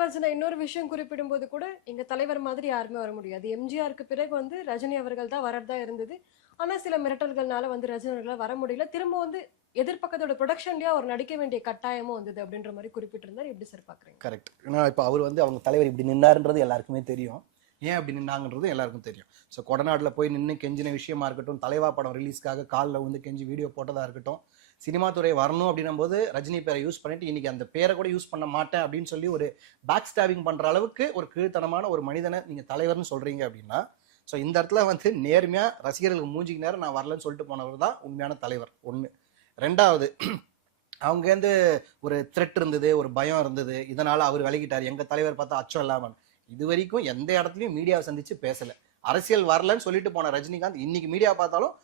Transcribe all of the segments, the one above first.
சீனிவாசன் இன்னொரு விஷயம் குறிப்பிடும்போது கூட எங்க தலைவர் மாதிரி யாருமே வர முடியாது. எம்ஜிஆருக்கு பிறகு வந்து ரஜினி அவர்கள் தான் வரதா இருந்தது. ஆனா சில மிரட்டல்கள்னால வந்து ரஜினி அவர்களால வர முடியல. திரும்ப வந்து எதிர்பக்கத்தோட புரொடக்ஷன்லயே அவர் நடிக்க வேண்டிய கட்டாயமும் வந்தது அப்படின்ற மாதிரி குறிப்பிட்டிருந்தார். எப்படி சார் பாக்குறீங்க? கரெக்ட். ஏன்னா இப்போ அவர் வந்து அவங்க தலைவர் இப்படி நின்னாருன்றது எல்லாருக்குமே தெரியும். ஏன் அப்படி நின்னாங்கன்றது எல்லாருக்கும் தெரியும். ஸோ கொடநாட்டில் போய் நின்று கெஞ்சின விஷயமா இருக்கட்டும், தலைவா படம் ரிலீஸ்க்காக காலில் வந்து கெஞ்சி வீடியோ போட்டதாக இருக்கட்டும், சினிமா துறை வரணும் அப்படின்னும் போது ரஜினி பேரை யூஸ் பண்ணிட்டு இன்னைக்கு அந்த பேரை கூட யூஸ் பண்ண மாட்டேன் அப்படின்னு சொல்லி ஒரு பேக் ஸ்டாபிங் பண்ற அளவுக்கு ஒரு கீழ்த்தனமான ஒரு மனிதனை நீங்க தலைவர்னு சொல்றீங்க அப்படின்னா, ஸோ இந்த இடத்துல வந்து நேர்மையா ரசிகர்களுக்கு மூஞ்சிக்கு நேரம் நான் வரலன்னு சொல்லிட்டு போனவர் தான் உண்மையான தலைவர். ஒன்று. ரெண்டாவது, அவங்க வந்து ஒரு த்ரெட் இருந்தது, ஒரு பயம் இருந்தது, இதனால அவர் விலகிட்டார், எங்க தலைவர் பார்த்தா அச்சம் இல்லாமல். இது வரைக்கும் எந்த இடத்துலையும் மீடியாவை சந்திச்சு பேசல. அரசியல் வரலன்னு சொல்லிட்டு போன ரஜினிகாந்த் இன்னைக்கு மீடியா பார்த்தாலும்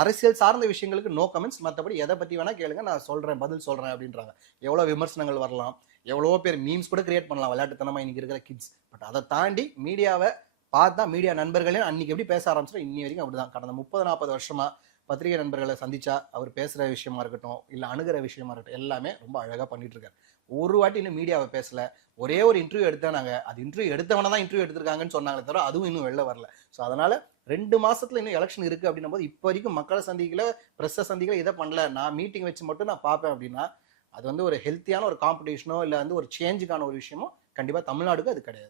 அரசியல் சார்ந்த விஷயங்களுக்கு நோ கமெண்ட்ஸ், மற்றபடி எதை பத்தி வேணா கேளுங்க, நான் சொல்றேன், பதில் சொல்றேன் அப்படின்றாங்க. எவ்வளவு விமர்சனங்கள் வரலாம், எவ்வளவோ பேர் மீம்ஸ் கூட கிரியேட் பண்ணலாம் விளையாட்டுத்தனமா இன்னைக்கு இருக்கிற கிட்ஸ். பட் அதை தாண்டி மீடியாவை பார்த்தா மீடியா நண்பர்களே அன்னைக்கு எப்படி பேச ஆரம்பிச்சோம் இன்னி வரைக்கும் அப்படிதான். கடந்த 30-40 வருஷமா பத்திரிகை நண்பர்களை சந்திச்சா அவர் பேசுற விஷயமா இருக்கட்டும், இல்ல அணுகிற விஷயமா இருக்கட்டும், எல்லாமே ரொம்ப அழகா பண்ணிட்டு இருக்காரு. ஒரு வாட்டி இன்னும் மீடியாவை பேசல. ஒரே ஒரு இன்டர்வியூ எடுத்தானாங்க, அது இன்டர்வியூ எடுத்தவன தான் இன்டர்வியூ எடுத்திருக்காங்கன்னு சொன்னாங்களே தவிர அதுவும் இன்னும் வெளில வரல. ஸோ அதனால 2 மாசத்துல இன்னும் எலெக்ஷன் இருக்கு அப்படின்னும் போது இப்போ வரைக்கும் மக்களை சந்திக்கல, பிரஸ்ஸை சந்திக்கல, இதை பண்ணல, நான் மீட்டிங் வச்சு மட்டும் நான் பார்ப்பேன் அப்படின்னா அது வந்து ஒரு ஹெல்த்தியான ஒரு காம்படிஷனோ இல்லை வந்து ஒரு சேஞ்சுக்கான ஒரு விஷயமோ கண்டிப்பா தமிழ்நாடுக்கு அது கிடையாது.